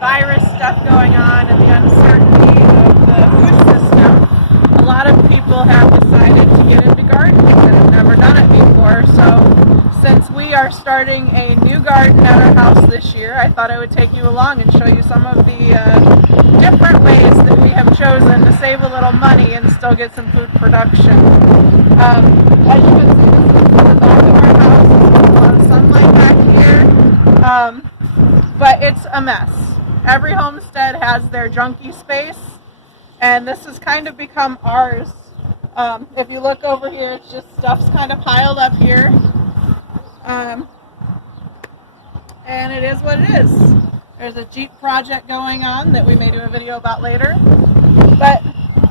virus stuff going on and the uncertainty of the food system, a lot of people have decided to get into gardening that have never done it before. So since we are starting a new garden at our house this year, I thought I would take you along and show you some of the different ways that we have chosen to save a little money and still get some food production. As you can see, this is the back of our house. There's a lot of sunlight back here, but it's a mess. Every homestead has their junky space, and this has kind of become ours. If you look over here, it's just stuff's kind of piled up here. And it is what it is. There's a Jeep project going on that we may do a video about later. But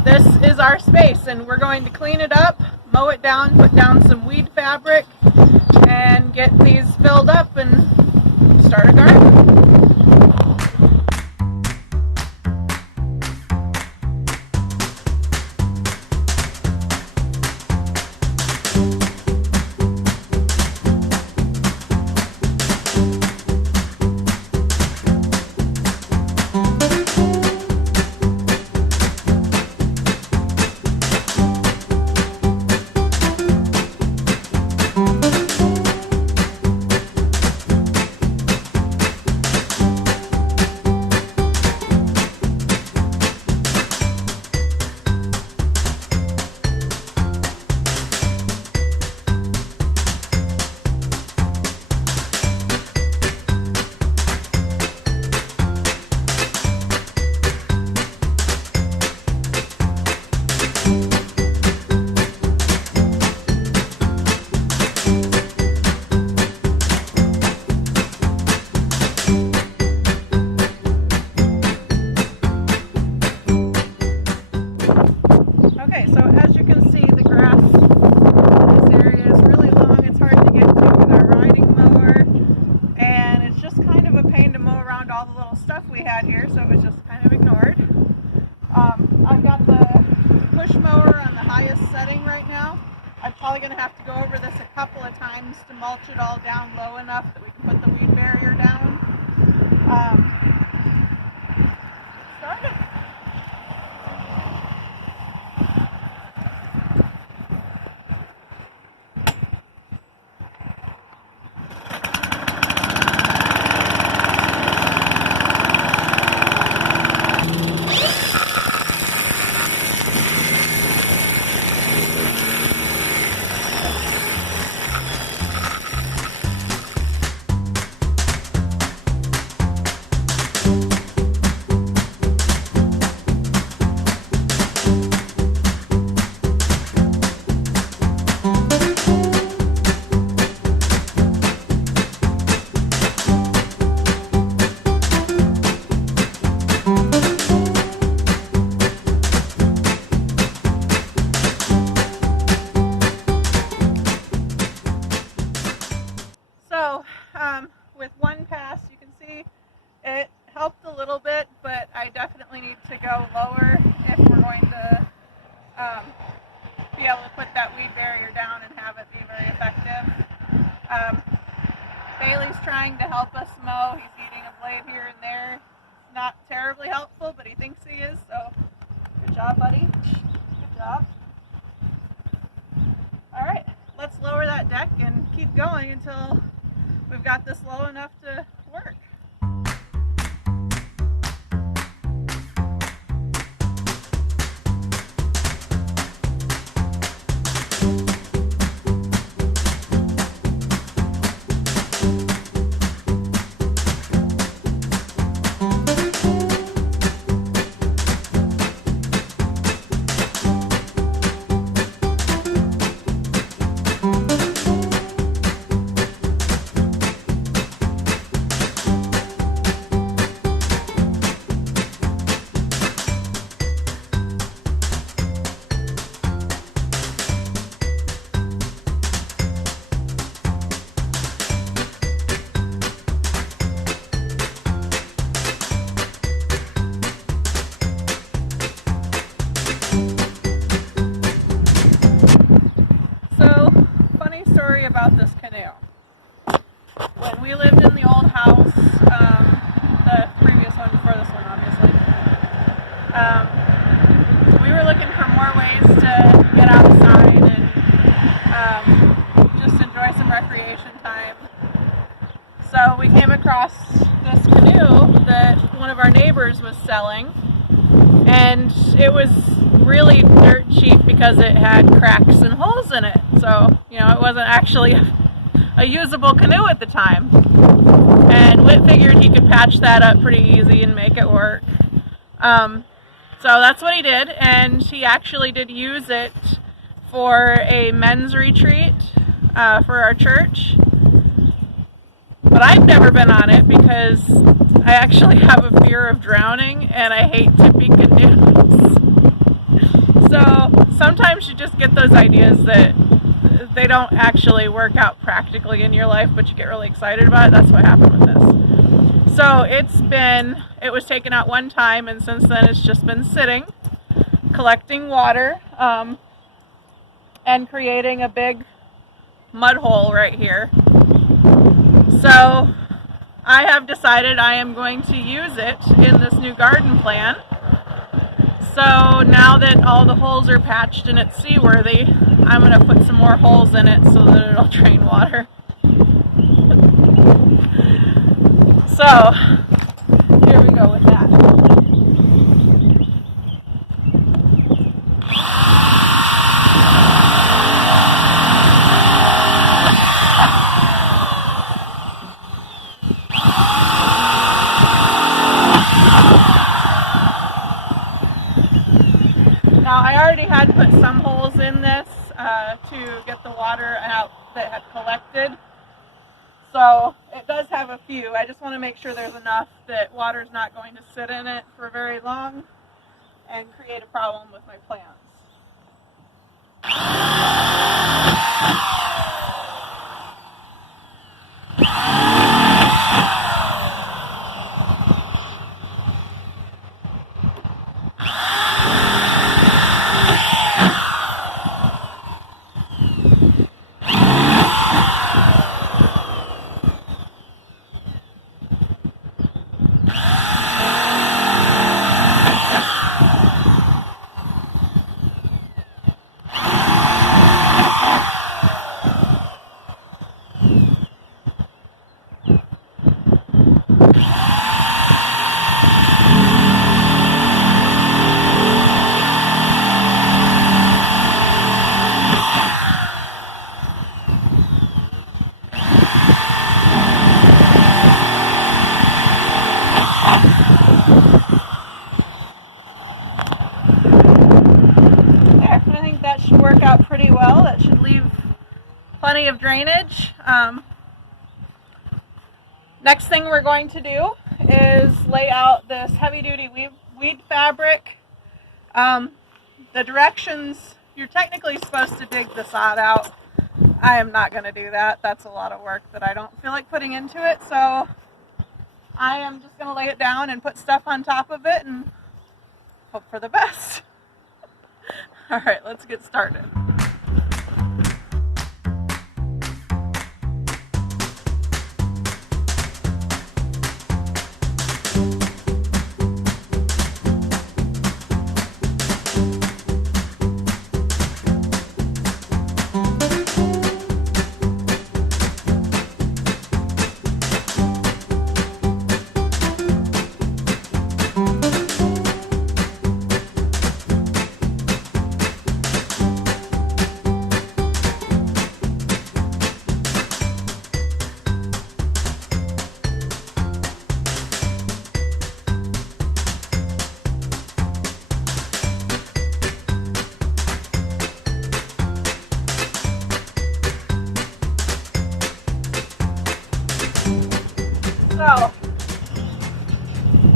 this is our space, and we're going to clean it up, mow it down, put down some weed fabric, and get these filled up and start a garden. Okay, so as you can see, the grass in this area is really long. It's hard to get to with our riding mower, and it's just kind of a pain to mow around all the little stuff we had here, so it was just kind of ignored. I've got the push mower on the highest setting right now. I'm probably going to have to go over this a couple of times to mulch it all down low enough that we can put the weed barrier down. Started. With one pass, you can see it helped a little bit, but I definitely need to go lower if we're going to be able to put that weed barrier down and have it be very effective. Bailey's trying to help us mow. He's eating a blade here and there. Not terribly helpful, but he thinks he is, so good job, buddy. Good job. Alright, let's lower that deck and keep going until we've got this low enough to work. canoe that one of our neighbors was selling, and it was really dirt cheap because it had cracks and holes in it. So, it wasn't actually a usable canoe at the time. And Whit figured he could patch that up pretty easy and make it work. So that's what he did, and he actually did use it for a men's retreat for our church. But I've never been on it because I actually have a fear of drowning and I hate tipping canoes. So sometimes you just get those ideas that they don't actually work out practically in your life, but you get really excited about it. That's what happened with this. So it was taken out one time, and since then it's just been sitting, collecting water, and creating a big mud hole right here. So I have decided I am going to use it in this new garden plan. So now that all the holes are patched and it's seaworthy, I'm going to put some more holes in it so that it'll drain water. So here we go with that. Now I already had put some holes in this to get the water out that had collected. So it does have a few. I just want to make sure there's enough that water's not going to sit in it for very long and create a problem with my plants. Work out pretty well. That should leave plenty of drainage. Next thing we're going to do is lay out this heavy-duty weed fabric. The directions, you're technically supposed to dig the sod out. I am not going to do that. That's a lot of work that I don't feel like putting into it, so I am just going to lay it down and put stuff on top of it and hope for the best. All right, let's get started. So,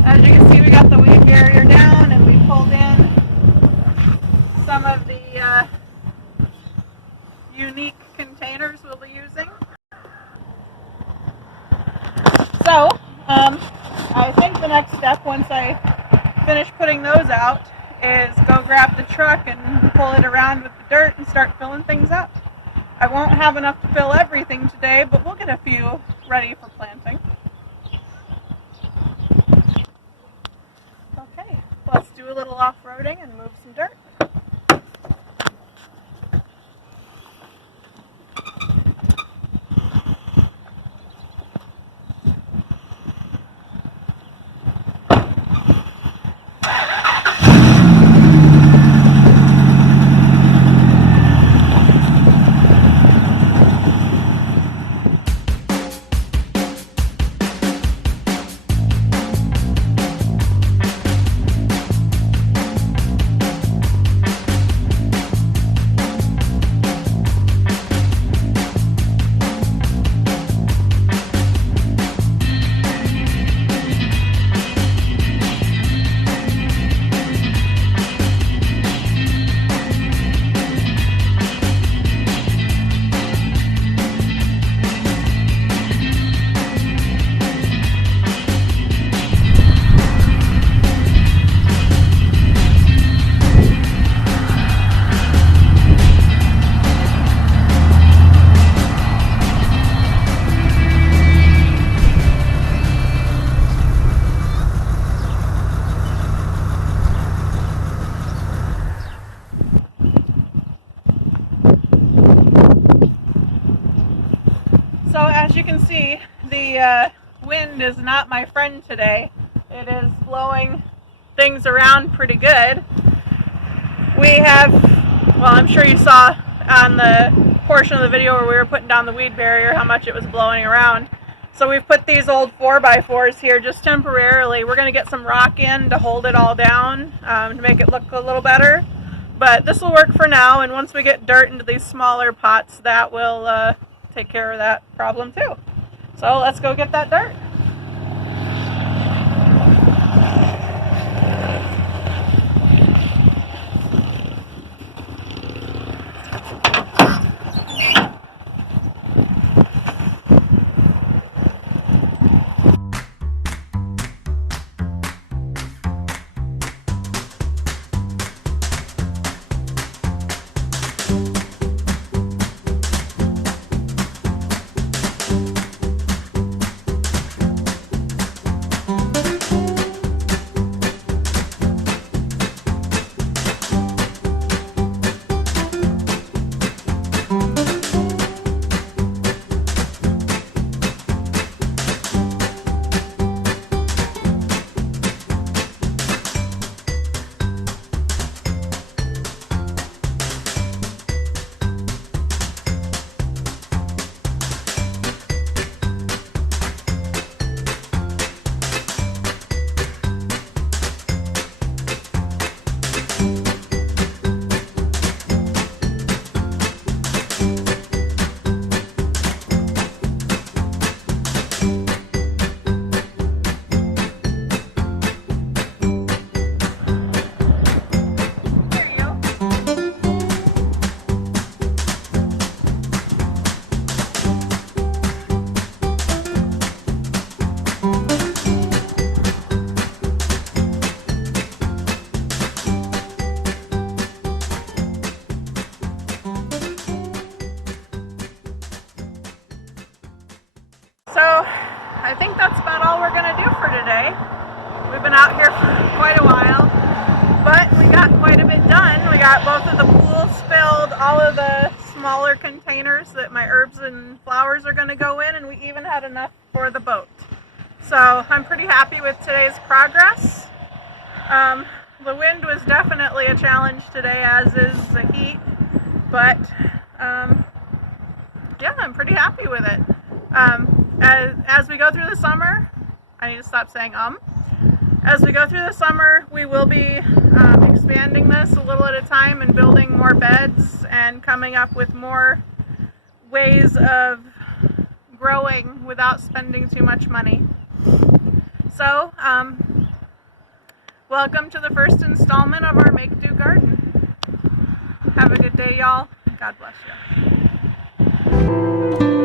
as you can see, we got the weed barrier down and we pulled in some of the unique containers we'll be using. So, I think the next step, once I finish putting those out, is go grab the truck and pull it around with the dirt and start filling things up. I won't have enough to fill everything today, but we'll get a few ready for planting. Okay, let's do a little off-roading and move some dirt. as you can see, the wind is not my friend today. It is blowing things around pretty good. We have, well, I'm sure you saw on the portion of the video where we were putting down the weed barrier how much it was blowing around. So we've put these old 4x4s here just temporarily. We're going to get some rock in to hold it all down to make it look a little better. But this will work for now, and once we get dirt into these smaller pots, that will take care of that problem too. So let's go get that dirt. So I think that's about all we're going to do for today. We've been out here for quite a while, but we got quite a bit done. We got both of the pools filled, all of the smaller containers that my herbs and flowers are going to go in, and we even had enough for the boat. So I'm pretty happy with today's progress. The wind was definitely a challenge today, as is the heat, but yeah, I'm pretty happy with it. As we go through the summer, I need to stop saying as we go through the summer, we will be expanding this a little at a time and building more beds and coming up with more ways of growing without spending too much money. So, welcome to the first installment of our Make Do Garden. Have a good day, y'all. God bless you.